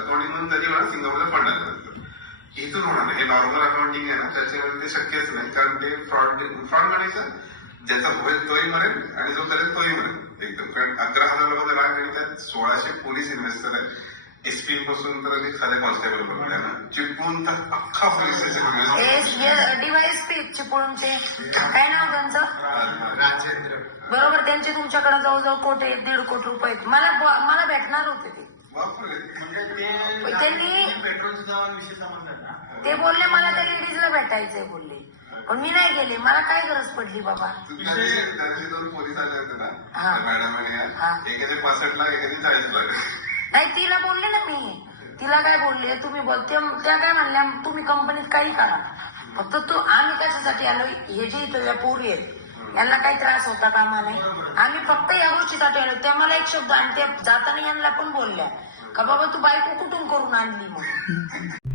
Accounting तरी मला सिंगापूरला फंडात जातं हे तर होणार नाही. हे नॉर्मल अकाउंटिंग आहे ना त्याच्यामध्ये ते शक्यच नाही. कारण ते फ्रॉड फ्रॉड म्हणायचं ज्याचा होईल तोही मरेल आणि जो करेल तोही मरेल. एकदम. कारण अकरा हजार लोक राग आणि त्यात सोळाशे पोलीस इन्व्हेस्टर आहेत. एसपी पासून तर अगदी खाली कॉन्स्टेबल आहे ना. चिपळूण तर अख्खा पोलीस स्टेशन डिवाइस पे चिपळूणचे. काय नाव त्यांचं? राजेंद्र. बरोबर त्यांचे तुमच्याकडे जवळजवळ कोटी दीड कोटी रुपये. मला मला भेटणार होते ते. म्हणजे त्यांनी- ते बोलले मला त्या लेडीजला भेटायचंय बोलले. पण मी नाही गेले. मला काय गरज पडली बाबा? दोन पोलीस आले होते ना. हा. मॅडम आणि हा. या एखादी पासष्टला एखादी चाळीसला. नाही तिला बोलले तिला काय बोलले? तुम्ही बोल त्या- त्या काय म्हणल्या तुम्ही कंपनीत काही करा. फक्त तू आम्ही कशासाठी आलो? हे जे इथं या पोरी आहेत यांना काही त्रास होता कामा नाही आम्ही फक्त या गोष्टीसाठी आलो. त्या मला एक शब्द आणि त्या जाताना यांना पण बोलल्या का बाबा तू बायको कुठून करून आणली म्हणून?